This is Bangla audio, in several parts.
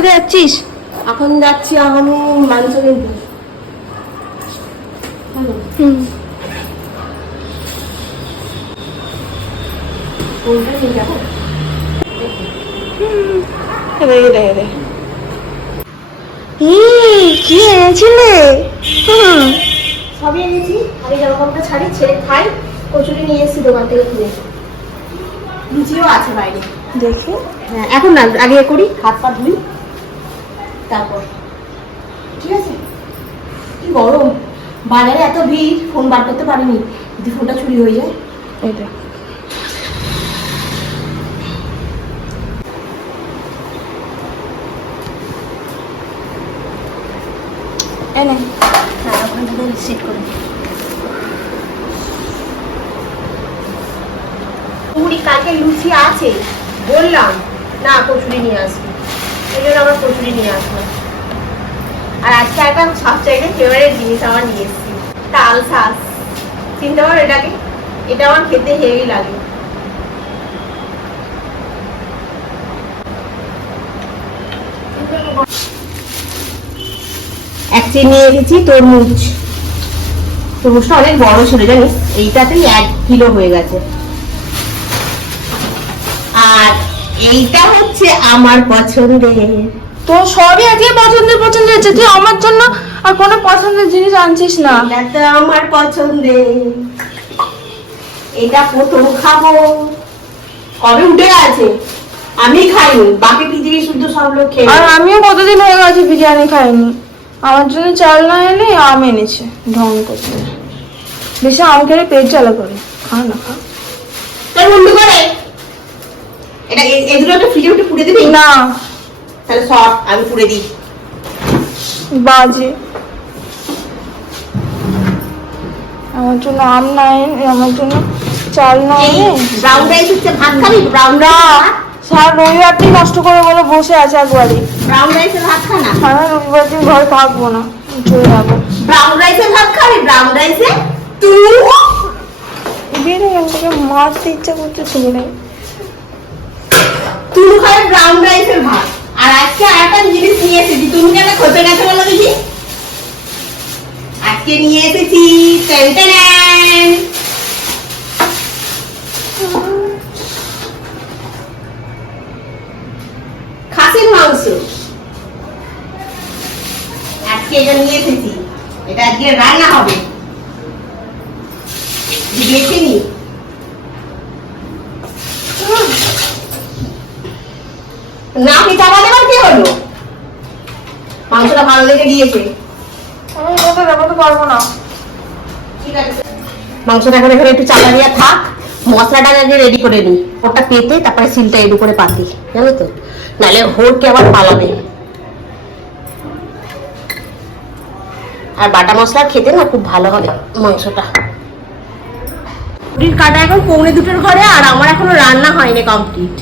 কোথায় যাচ্ছিস? এখন যাচ্ছি আমি মাংস কিনতে হুম। ফোনটা নিয়ে যাব? রে রে রে এই, কি এনেছিলে? সবই এনেছি। আগে ছাড়ি ছেড়ে খাই কচুরি নিয়ে এসেছি দোকান থেকে কিনে। লুচিও আছে বাইরে। দেখি। হ্যাঁ। এখন না আগে করি। হাত পা ধুই। তারপর? ঠিক আছে? কি গরম? বাজারে এত ভিড় ফোন বার করতে পারিনি। যদি ফোনটা চুরি হয়ে যায়? এটা হ্যাঁ ওখান থেকে সেট করে পুরি কালকে লুচি আছে? বললাম। না কচুরি নিয়ে আসবি। নিয়ে আসলাম আর আজকে একটা সবচাইতে ফেভারিট জিনিস আমার নিয়ে এসেছি। তাল শাঁস এটাকে এটা আমার খেতে হেভি লাগে। একচেয়ে নিয়ে এসেছি, তরমুজ। তরমুজটা অনেক বড় ছিল, জানিস? এইটাতেই এক কিলো হয়ে গেছে আর এইটা হচ্ছে আমার পছন্দের। তোর সবই আজকে পছন্দের পছন্দ হয়েছে। তুই আমার জন্য আর কোনো পছন্দের জিনিস আনছিস না। এটা তো আমার পছন্দের। এটা প্রথম খাব। কবে উঠে গেছে? আমি খাইনি। বাকি পৃথিবী শুদ্ধ সব লোক খেয়ে আর আমিও কতদিন হয়ে গেছে বিরিয়ানি খাইনি। আমার জন্য চাল না এনে আম এনেছে ঢং করতে বেশি আম খেলে পেট জ্বালা করে। খা না খা। তোর বন্ধু করে এটা এ- এগুলো একটা ফ্রিজে উঠে পুড়ে দিবি? না। তাহলে সব আমি পুড়ে দিই। বাজে। আমার জন্য আম আমার জন্য চাল ব্রাউন রাইস হচ্ছে ভাত খাবি? ব্রাউন রাইস সারা রবিবারটি নষ্ট করে বলে বসে আছে একবারই ব্রাউন রাইসের ভাত খা না? সারা রবিবার দিন ঘরে থাকব না চলে যাব। ব্রাউন রাইসের ভাত খাবি? ব্রাউন রাইসে তুই এখান মারতে ইচ্ছা করছে তুলে তুই খাবে ব্রাউন রাইসের ভাত। আর আজকে আর একটা জিনিস নিয়ে এসেছি। তুমি কেন খোঁজে গেছো বলো দেখি? আজকে নিয়ে এসেছি টেন টেন খাসির মাংস আজকে এটা নিয়ে এসেছি এটা আজকে রান্না হবে দেখে নি না পিঠা বানাবার কি হলো? মাংসটা ভালো লেগে গিয়েছে। আমি এটা দেখাতে পারব না। ঠিক আছে। মাংসটা এখন এখানে একটু চালা দিয়ে থাক। মশলাটা আগে রেডি করে নি। ওটা পেতে তারপরে সিলটা এডু করে পাতি। জানো তো? নাহলে হোরকে আবার পালাবে। আর বাটা মশলা খেতে না খুব ভালো হবে মাংসটা। কাটা এখন পৌনে দুটোর ঘরে আর আমার এখনও রান্না হয়নি কমপ্লিট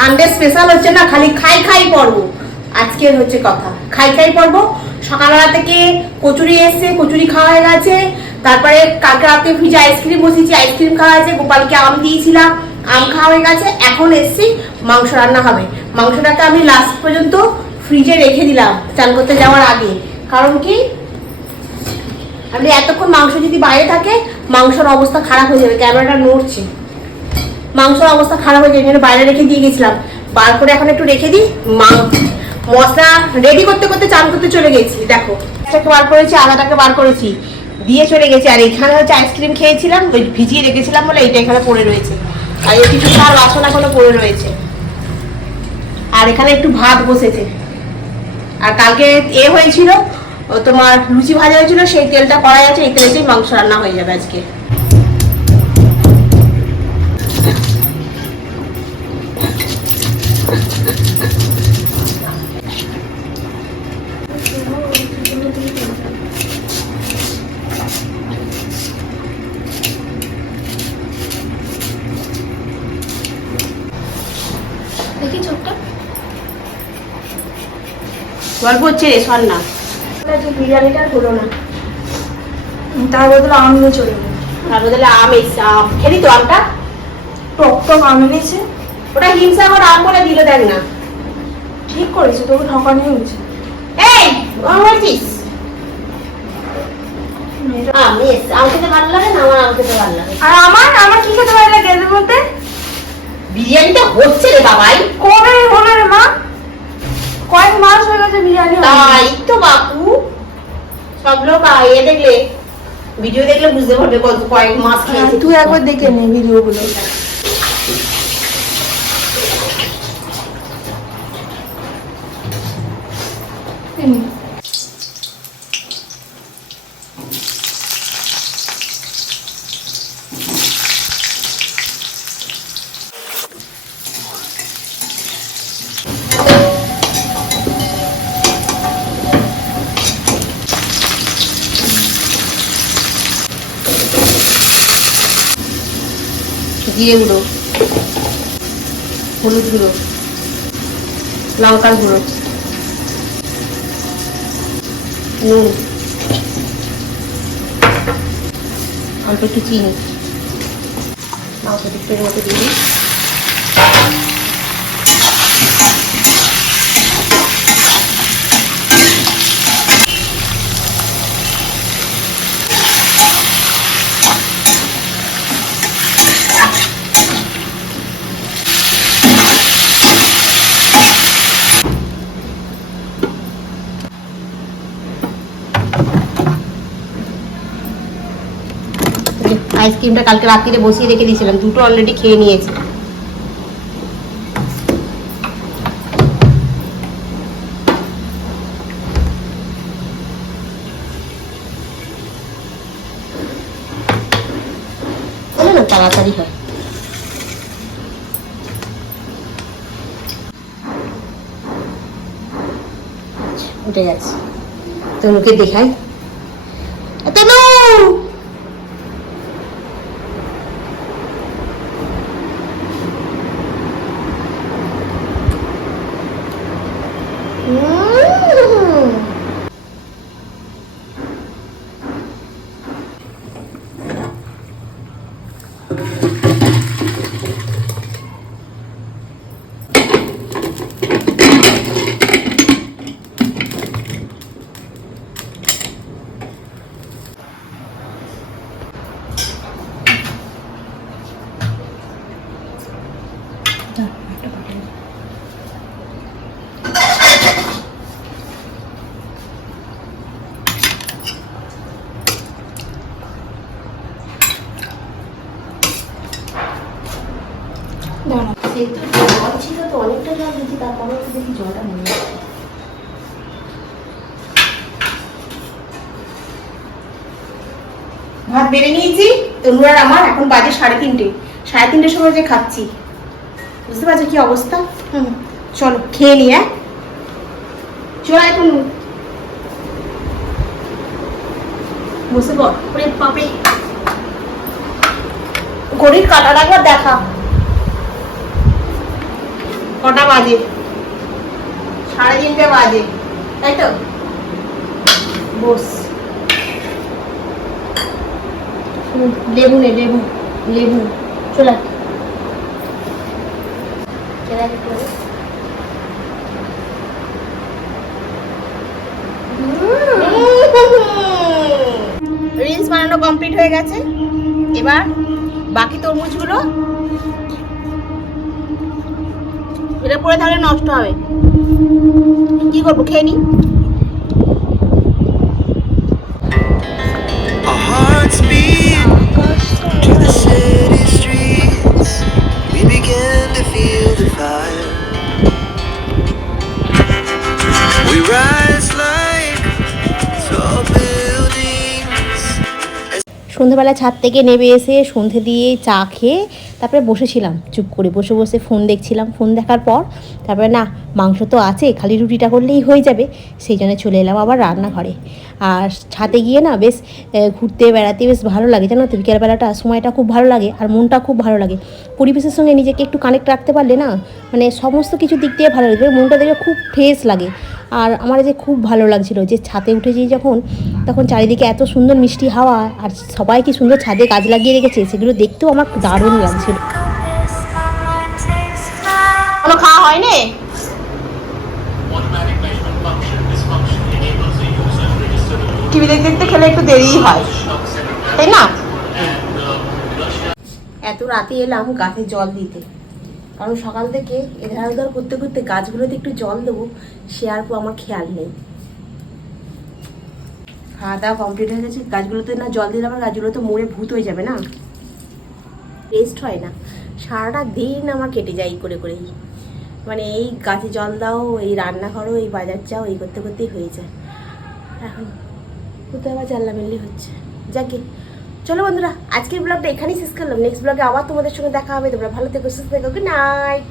সানডে স্পেশাল হচ্ছে না, খালি খাই খাই পর্ব। আজকের হচ্ছে কথা। খাই খাই পর্ব। সকালবেলা থেকে কচুরি এসছে, কচুরি খাওয়া হয়ে গেছে। তারপরে কালকে রাতে ফ্রিজে আইসক্রিম বসিয়েছি আইসক্রিম খাওয়া হয়েছে। গোপালকে আম দিয়েছিলাম, আম খাওয়া হয়ে গেছে। এখন এসছি, মাংস রান্না হবে। মাংসটাকে আমি লাস্ট পর্যন্ত ফ্রিজে রেখে দিলাম, চান করতে যাওয়ার আগে। কারণ কি? আপনি এতক্ষণ মাংস যদি বাইরে থাকে, মাংসের অবস্থা খারাপ হয়ে যাবে, ক্যামেরাটা নড়ছে। মাংসের অবস্থা খারাপ হয়ে যায় বাইরে রেখে দিয়ে গেছিলাম। বার করে এখন একটু রেখে দিই, মা- মশলা রেডি করতে করতে চান করতে চলে গেছি, দেখো। বার করেছি আদাটাকে বার করেছি। দিয়ে চলে গেছি, আর এখানে হচ্ছে আইসক্রিম খেয়েছিলাম, ওই ভিজিয়ে রেখেছিলাম বলে এটা এখানে পড়ে রয়েছে। আর এই কিছু বাসন এখনও পড়ে রয়েছে। আর এখানে একটু ভাত বসেছে। আর কালকে এ হয়েছিল তোমার লুচি ভাজা হয়েছিল, সেই তেলটা করা আছে, এই তেলটাই মাংস রান্না হয়ে যাবে আজকে। গল্প হচ্ছে না বিরিয়ানিটা হলো না। তার বদলে আম নিয়ে চলে গেল। তার বদলে আম এসছে আম। খেলি তো আমটা। টক টক আম এনেছে। ওটা আম বলে দিল দেখ না। ঠিক করেছে তোকে ঠকানি হয়েছে এই আমার বলছিস? আমি এসছি। আম খেতে ভালো লাগে না আমার আম খেতে ভালো লাগে? আর আমার? আমার কি খেতে ভালো লাগে মধ্যে বিরিয়ানিটা হচ্ছে রে বাবাই। কবে হলো রে মা? কয়েক মাস হয়ে গেছে বিরিয়ানি তাই তো বাপু। সব লোক আইয়ে দেখলে ভিডিও দেখলে বুঝতে পারবে কত কয়েক মাস হ্যাঁ, তুই একবার দেখে নে ভিডিও ভিডিওগুলো জিরে গুঁড়ো হলুদ গুঁড়ো। লঙ্কার গুঁড়ো। নুন। অল্প একটু চিনি। অল্প একটু মতো দিয়ে আইসক্রিমটা কালকে রাত্রিরে বসিয়ে রেখে দিয়েছিলাম, দুটো অলরেডি খেয়ে নিয়েছি। তাড়াতাড়ি হয়। উঠে যাচ্ছে। তনুকে দেখাই। তনু উম। দাঁড়া। সে তো জল ছিল তো অনেকটা জল দিচ্ছি তারপরে তো দেখি জলটা মনে হচ্ছে ভাত বেড়ে নিয়েছি তনুর আর আমার এখন বাজে সাড়ে তিনটে। সাড়ে তিনটের সময় যে খাচ্ছি। বুঝতে পারছ কি অবস্থা? হুম, চলো, খেয়ে নি হ্যাঁ চলো এখন বসে পড় ওরে বাপরে। ঘড়ির কাটার একবার দেখা। কটা বাজে? সাড়ে তিনটে বাজে, তাই তো? বস হুম, লেবু নে, লেবু লেবু, চলে। রিলস বানানো কমপ্লিট হয়ে গেছে। এবার বাকি তরমুজগুলো এটা পরে থাকলে নষ্ট হবে। কি করব, খেয়ে নি? সন্ধ্যেবেলা ছাদ থেকে নেমে এসে সন্ধে দিয়ে চা খেয়ে তারপরে বসেছিলাম, চুপ করে বসে বসে ফোন দেখছিলাম। ফোন দেখার পর তারপরে না, মাংস তো আছে, খালি রুটিটা করলেই হয়ে যাবে, সেই জন্য চলে এলাম আবার রান্নাঘরে। আর ছাদে গিয়ে না বেশ ঘুরতে বেড়াতে বেশ ভালো লাগে। জানো তো, বিকেলবেলাটা সময়টা খুব ভালো লাগে আর মনটা খুব ভালো লাগে। পরিবেশের সঙ্গে নিজেকে একটু কানেক্ট রাখতে পারলে না মানে সমস্ত কিছু দিক দিয়ে ভালো লাগে। মনটা দেখে খুব ফ্রেশ লাগে। আর আমার যে খুব ভালো লাগছিল যে ছাদে উঠেছি যখন তখন চারিদিকে এত সুন্দর মিষ্টি হাওয়া, আর সবাই কি সুন্দর ছাদে গাছ লাগিয়ে রেখেছে, সেগুলো দেখতেও আমার দারুণ লাগছিল। খাওয়া হয়নি? টিভি দেখতে দেখতে খেলে একটু দেরি হয়। তাই না? এত রাতে এলাম গাছে জল দিতে। কারণ সকাল থেকে এধার করতে করতে গাছগুলোতে একটু জল দেবো, সে আর আমার খেয়াল নেই। খাওয়া দাওয়া কমপ্লিট হয়ে গেছে, গাছগুলোতে না জল দিলে আমার গাছগুলো তো মরে ভূত হয়ে যাবে না? রেস্ট হয় না। সারাটা দিন আমার কেটে যায় করে করেই মানে এই গাছে জল দাও, এই রান্না করো, এই বাজার যাও এই করতে করতেই হয়ে যায়। এখন কোথাও আবার জানলামেল্লি হচ্ছে। যাকে। চলো বন্ধুরা, আজকের ব্লগটা এখানেই শেষ করলাম। নেক্সট ব্লগে আবার তোমাদের সঙ্গে দেখা হবে। তোমরা ভালো থেকো, সুস্থ থেকো গুড নাইট